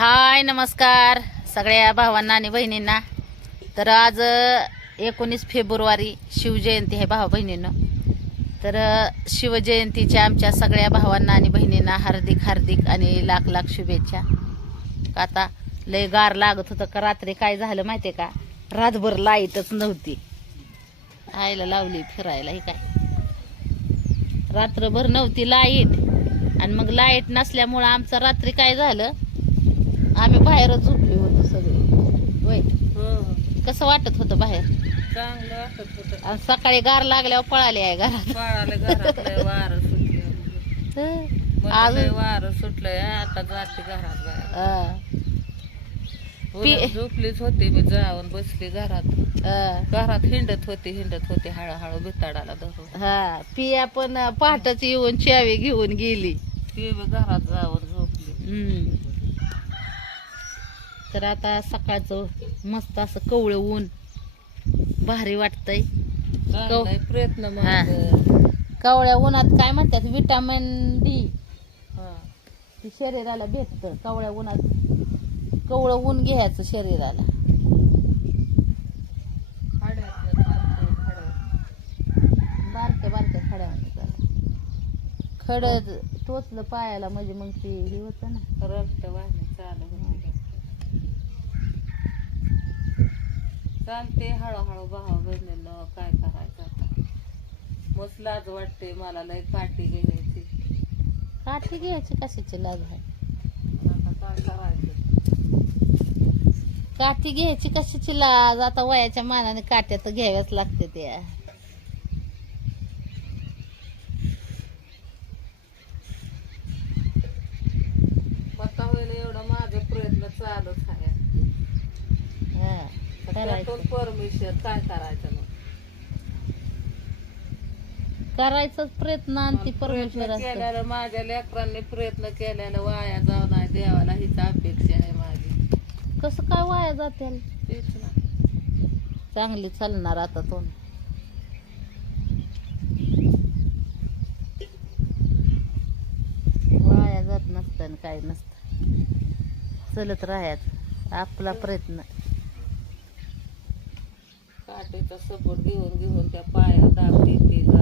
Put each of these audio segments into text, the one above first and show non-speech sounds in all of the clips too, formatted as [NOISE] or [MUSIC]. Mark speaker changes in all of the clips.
Speaker 1: हाय नमस्कार. सगळ्या भावांना आणि बहिणींना. तर आज एकोणीस फेब्रुवारी शिवजयंती आहे भावा बहिणींना. तर शिवजयंतीच्या आमच्या सगळ्या भावांना आणि बहिणींना हार्दिक हार्दिक आणि लाख लाख शुभेच्छा. का आता लय गार लागत होतं का रात्री काय झालं माहितीये का? रातभर लाईटच नव्हती. आईला लावली फिरायला हे काय? रात्रभर नव्हती लाइट. आणि मग लाइट नसल्यामुळं आमचं रात्री काय झालं? आम्ही बाहेरच झोपले होतो सगळे. वय
Speaker 2: हो.
Speaker 1: कसं वाटत होतं बाहेर?
Speaker 2: चांगलं वाटत होतं.
Speaker 1: आणि सकाळी गार लागल्यावर पळाले आहे घरात.
Speaker 2: घरातलं वारं सुटलं.
Speaker 1: अजून?
Speaker 2: वारं सुटलंय आता जाते घरात बाहेर.
Speaker 1: अं,
Speaker 2: उन्हात
Speaker 1: पी-
Speaker 2: झोपलीच होती मी जाऊन बसली घरात. घरात हिंडत होती हिंडत होती हळूहळू बिताडाला धरून.
Speaker 1: हा. पिया पण पहाटच येऊन चावी घेऊन गेली.
Speaker 2: ती घरात जाऊन झोपली.
Speaker 1: तर आता सकाळचं मस्त असं कवळं ऊन भारी वाटतंय.
Speaker 2: चांगलाय प्रयत्न
Speaker 1: हा. कवळ्या उन्हात काय म्हणतात? विटामिन डी
Speaker 2: हा.
Speaker 1: ते शरीराला भेटतं कवळ्या उन्हात. कवळं ऊन घ्यायचं शरीराला.
Speaker 2: खाड्यातलं चालतंय, खाड्यात.
Speaker 1: बारक्या बारक्या खड्यामध्ये खड टोचलं पायाला म्हणजे मग ते हे होतं ना.
Speaker 2: रक्त वाहिनी चालू होती चालते हळूहळू भावा बहिणीनं काय करायचं आता? मस्त लाज वाटते मला लय काठी घ्यायची.
Speaker 1: काठी घ्यायची कशाची लाज आहे?
Speaker 2: आता काय करायचं?
Speaker 1: काठी घ्यायची कशाची लाज? आता वयाच्या मानाने काट्या तर घ्याव्याच लागते त्या.
Speaker 2: पत्ता होईल एवढं माझे प्रयत्न चालूच.
Speaker 1: हा, करायचं?
Speaker 2: परमिशन काय करायचं मग?
Speaker 1: करायचाच प्रयत्न आणि ती परमेश्वर
Speaker 2: प्रयत्न
Speaker 1: असतं.
Speaker 2: केल्यानं माझ्या लेकरांनी प्रयत्न केल्यानं वाया जाऊ नाही देवाला हीच अपेक्षा आहे माझी.
Speaker 1: कसं काय वाया जाते?
Speaker 2: तेच ना.
Speaker 1: चांगली चालणार आता तो वाया जात नसतं आणि काय नसतं. चलत राहायचं. आपला प्रयत्न.
Speaker 2: काठीचा सपोर्ट घेऊन घेऊन त्या पाया दाब देते.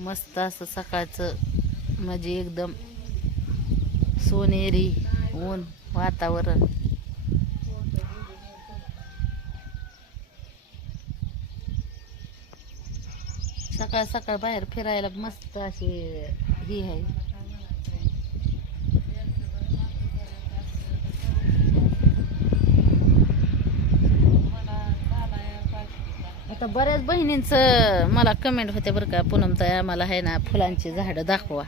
Speaker 1: मस्त असं सकाळचं म्हणजे एकदम सोनेरी ऊन वातावरण. सकाळ सकाळ बाहेर फिरायला मस्त अशी ही आहे. आता बऱ्याच बहिणींचं मला कमेंट होते बरं का पूनम ताई आम्हाला आहे ना फुलांची झाडं दाखवा.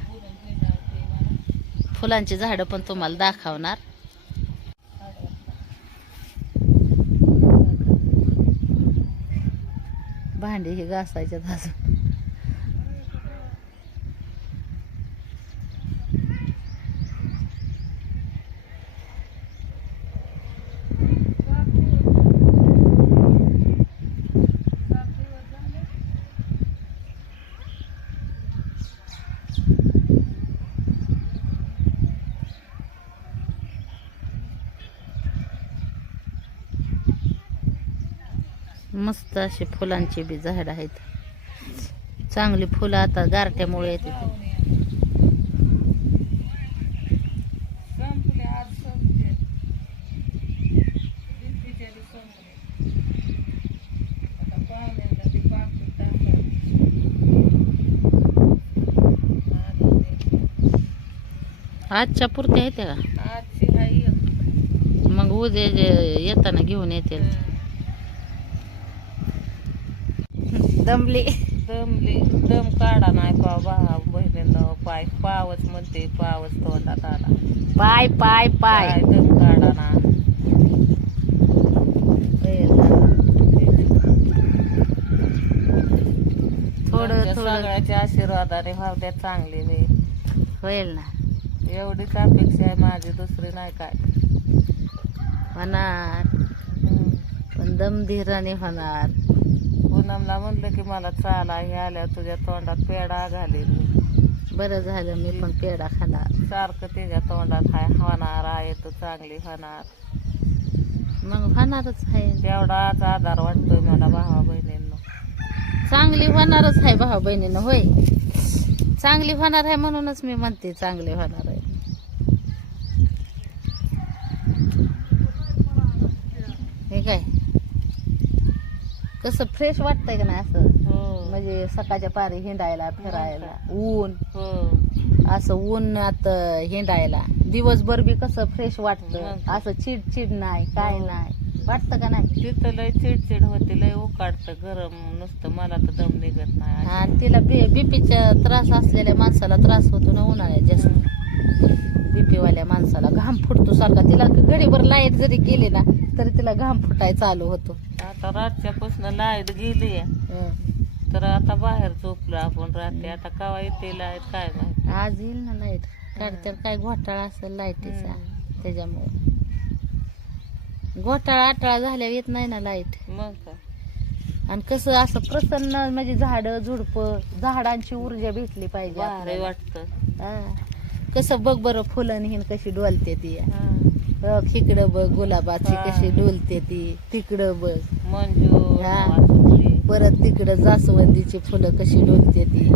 Speaker 1: फुलांची झाडं पण तुम्हाला दाखवणार. भांडी हे घासायच्यात अजून. मस्त अशी फुलांची बी झाड आहेत. चांगली फुलं आता गारट्यामुळे येते आजच्या पुरत्या आहेत का? मग उद्या येताना घेऊन येते दमली.
Speaker 2: दमली. दम काढा नाही पाव भावा बहिणीनं पाय. पावच म्हणते पावच तोंडात आला.
Speaker 1: पाय पाय पाय.
Speaker 2: दम काढा ना.
Speaker 1: थोडं थोडं.
Speaker 2: सगळ्याच्या आशीर्वादाने भावत्या चांगली मी
Speaker 1: होईल ना.
Speaker 2: एवढीच अपेक्षा आहे माझी दुसरी नाही काय.
Speaker 1: होणार. पण दमधीराने होणार.
Speaker 2: पूनमला म्हणलं की मला चाला हे आल्यावर तुझ्या तोंडात पेढा घालीन मी.
Speaker 1: बरं झालं मी पण पेढा खाणार.
Speaker 2: सारखं तिच्या तोंडात हाय होणार आहे तू चांगली होणार.
Speaker 1: मग होणारच आहे.
Speaker 2: तेवढाच आधार वाटतोय मला भावा बहिणींना.
Speaker 1: चांगली होणारच आहे भाऊ बहिणीनं होय. चांगली होणार आहे म्हणूनच मी म्हणते चांगली होणार आहे. हे काय? कसं फ्रेश वाटतंय का नाही असं?
Speaker 2: हो.
Speaker 1: म्हणजे सकाळच्या पारी हिंडायला फिरायला ऊन.
Speaker 2: हो.
Speaker 1: असं उन्हात हिंडायला. दिवसभर बी कसं फ्रेश वाटतं. असं चिडचिड नाही काय
Speaker 2: हो.
Speaker 1: नाही. वाटतं का नाही?
Speaker 2: तिथं लय चिडचिड होते लय उकाडतं गरम. नुसतं मला तर दम निघत नाही.
Speaker 1: आणि तिला बी बीपीचा त्रास असलेल्या माणसाला त्रास होतो ना उन्हाळ्यात जास्त. बीपी वाल्या माणसाला. घाम फुटतो सारखा. तिला घडीभर लाइट जरी गेली ना तरी तिला घाम फुटाय चालू होतो.
Speaker 2: आता रातच्यापासून लाइट गेली
Speaker 1: हं.
Speaker 2: तर आता बाहेर झोपलो आपण रात्री. आता कवा येते लाइट काय माहिती?
Speaker 1: आज येईल ना लाइट? काढत्याला काय घोटाळा असेल लाईटीचा. त्याच्यामुळे. घोटाळा आटाळा झाल्यावर येत नाही ना लाइट.
Speaker 2: मग
Speaker 1: आणि कसं असं प्रसन्न म्हणजे झाड झुडप झाडांची ऊर्जा भेटली पाहिजे.
Speaker 2: वाटत.
Speaker 1: कसं बघ बरं फुलं हिन कशी डोलते ती. इकडं बघ गुलाबाची
Speaker 2: हा.
Speaker 1: कशी डोलते ती. तिकडं बघ. हा.
Speaker 2: नावाजली.
Speaker 1: परत तिकडं जास्वंदीची फुलं कशी डोलते ती.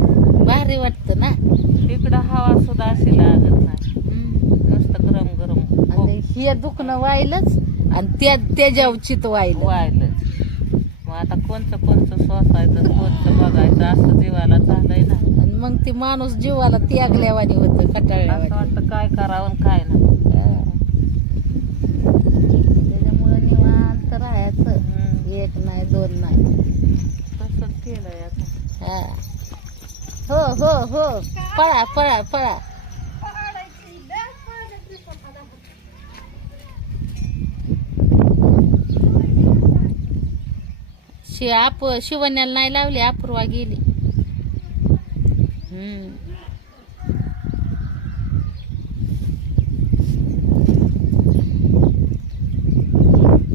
Speaker 1: भारी वाटतं ना?
Speaker 2: तिकडं हवा सुद्धा अशी लागत नाही.
Speaker 1: हम्म.
Speaker 2: नुसतं गरम गरम
Speaker 1: आणि हे दुखणं व्हायलंच आणि त्या त्याच्या चित व्हायलं
Speaker 2: मग आता कोणतं कोणतं सोसायचं कोणतं बघायचं असं जीवाला झालंय ना.
Speaker 1: आणि मग ती माणूस जीवाला त्यागल्यावानी होतं
Speaker 2: असं
Speaker 1: कटाळल्यावानी.
Speaker 2: वाटतं काय करावं आणि काय नाही
Speaker 1: हा. त्याच्यामुळं निवांत राहायचं
Speaker 2: हम्म.
Speaker 1: एक नाही दोन नाही
Speaker 2: तसंच केलंय आता
Speaker 1: हा हो हो. पळा पळा पळा. शि आप शिवण्याला नाही लावली अपूर्वा गेली. हम्म.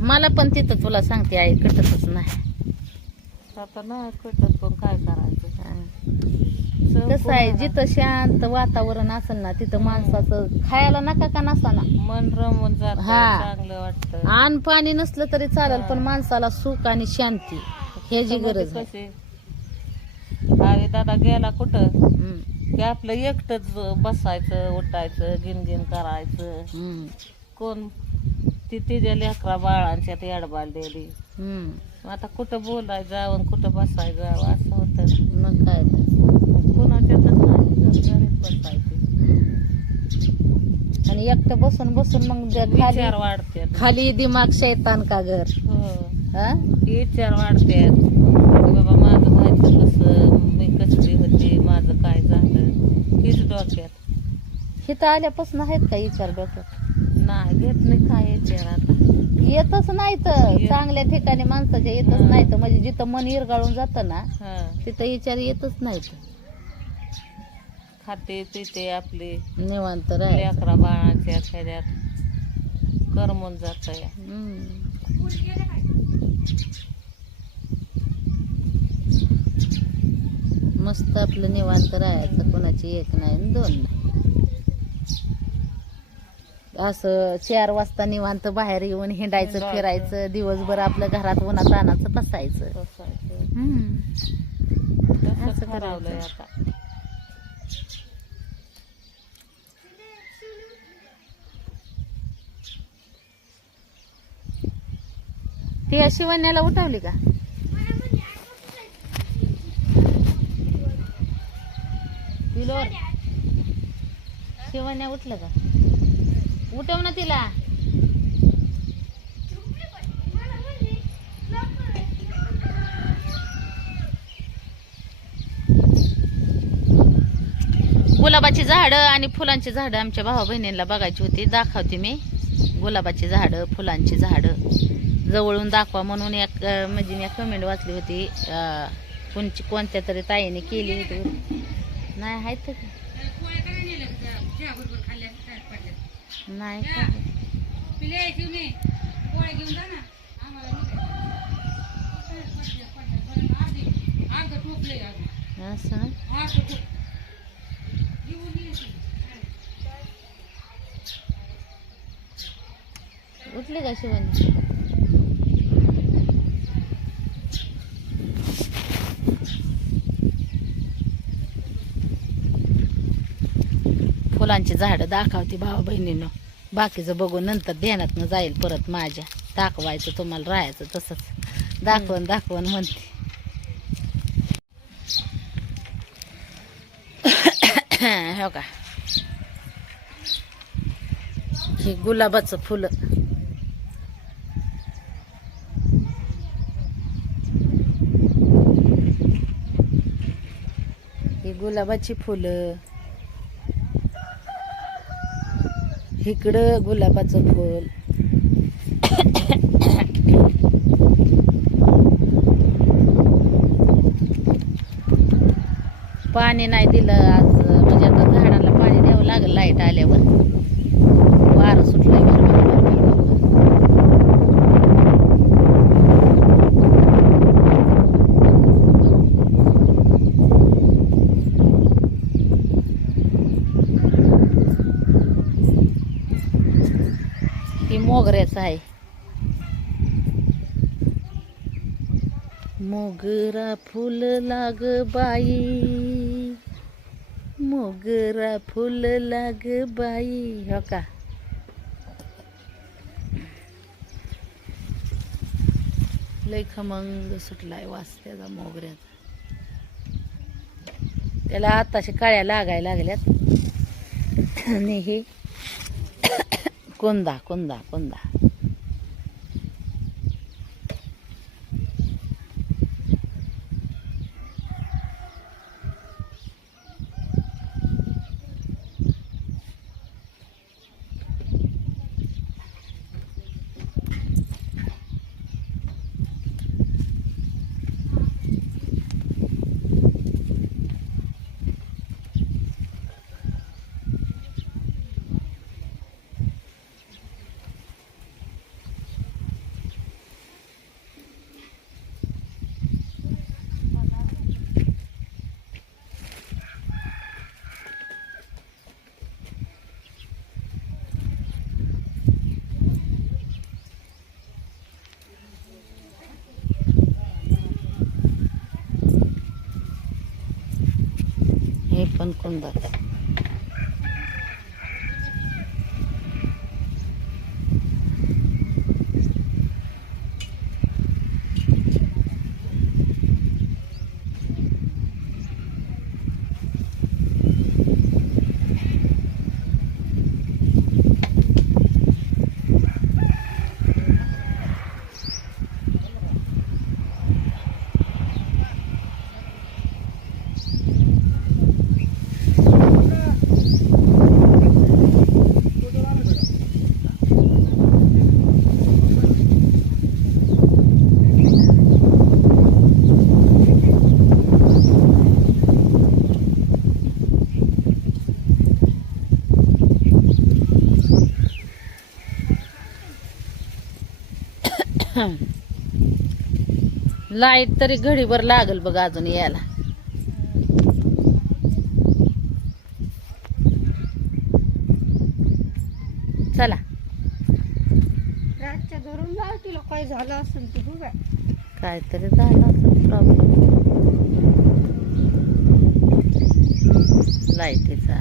Speaker 1: मला पण तिथं तुला सांगते आई कटतच नाही.
Speaker 2: आता ना कटत पण काय करायचं?
Speaker 1: कसं आहे जिथं शांत वातावरण असेल ना तिथं माणसाचं खायला नका का नसाना?
Speaker 2: मन रमून जात
Speaker 1: हा.
Speaker 2: चांगलं वाटतं.
Speaker 1: आण पाणी नसलं तरी चालेल पण माणसाला सुख आणि शांती ह्याची गरज आहे.
Speaker 2: अरे दादा गेला कुठं?
Speaker 1: हम्म,
Speaker 2: की आपलं एकटंच बसायचं उठायचं गिनगिन करायचं.
Speaker 1: हम्म,
Speaker 2: कोण? ती तिच्या लेकरा बाळांच्यात
Speaker 1: हम्म.
Speaker 2: मग आता कुठं बोलायचं जावं आणि कुठं बसायचं जावं असं होतं. ना.
Speaker 1: मग काय तर.
Speaker 2: बसायचे
Speaker 1: हम्म. आणि एकटं बसून बसून मग त्या
Speaker 2: विचार
Speaker 1: खाली
Speaker 2: वाढते
Speaker 1: खाली दिमाग शैतान का घर?
Speaker 2: हो.
Speaker 1: हा?
Speaker 2: विचार वाढते बाबा माझं व्हायचं कसं? मी कसली होती? माझं काय झालं? हीच डोक्यात.
Speaker 1: इथं आल्यापासून आहेत का विचार डोक्यात?
Speaker 2: नाही घेत नाही काय विचार आता.
Speaker 1: येतच नाही तर
Speaker 2: येत-
Speaker 1: चांगल्या ठिकाणी माणसाच्या येतच
Speaker 2: हा.
Speaker 1: नाही तर म्हणजे जिथं मन इरगाळून जातं ना
Speaker 2: हा.
Speaker 1: तिथं विचार येतच नाहीत.
Speaker 2: खाते पिते आपली
Speaker 1: निवांत राहायचं
Speaker 2: लेकरा बाळांच्या ह्याच्यात करमून जात
Speaker 1: हम्म. मस्त आपलं निवांत राहायचं कोणाची एक नाही आणि दोन नाही असं चार वाजता निवांत बाहेर येऊन हिंडायचं
Speaker 2: हिंडायचं.
Speaker 1: फिरायचं दिवसभर आपलं घरात उन्हात आणायचं बसायचं हम्म.
Speaker 2: तसं
Speaker 1: असं
Speaker 2: ठरवलंय
Speaker 1: करायचं.
Speaker 2: आता
Speaker 1: ती शिवण्याला उठवली का? पिलोर शिवण्या उठलं का? उठव ना तिला. गुलाबाची झाडं आणि फुलांची झाडं आमच्या भावा बहिणींना बघायची होती. दाखवते मी. गुलाबाची झाडं फुलांची झाडं. जवळून दाखवा म्हणून एक म्हणजे मी कमेंट वाचली होती कोणची कोणत्या तरी ताईने केली होती. नाही आहेत नाही असं उठले का शिवानी? फुलांची झाडं दाखवते भावा बहिणीनं बाकीचं बघून नंतर ध्यानातनं जाईल परत माझ्या. दाखवायचं तुम्हाला राहायचं तसंच. दाखवून दाखवून म्हणते. हो का? हे गुलाबाचं फुलं. ही गुलाबाची फुलं. इकडं गुलाबाचं फुल. पाणी नाही दिलं आज. म्हणजे आता झाडाला पाणी द्यावं लागलं लाइट आल्यावर. वारं सुटलं ही मोगऱ्याचं आहे. मोगरा फुल लाग बाई. मोगरा फुल लाग बाई. हो का? लय खमंग सुटलाय वास त्याचा मोगऱ्याचा. त्याला आताशे काळ्या लागायला लागल्यात. आणि हे [COUGHS] कोंदा कोंदा कोंदा. हे पण कोंदा लाइट तरी घडीभर लागल बघ अजून यायला. चला.
Speaker 3: रातच्या धरून जाऊ तिला काय झालं असेल ते बघा.
Speaker 1: काहीतरी झालं असेल प्रॉब्लेम लाईटीचा.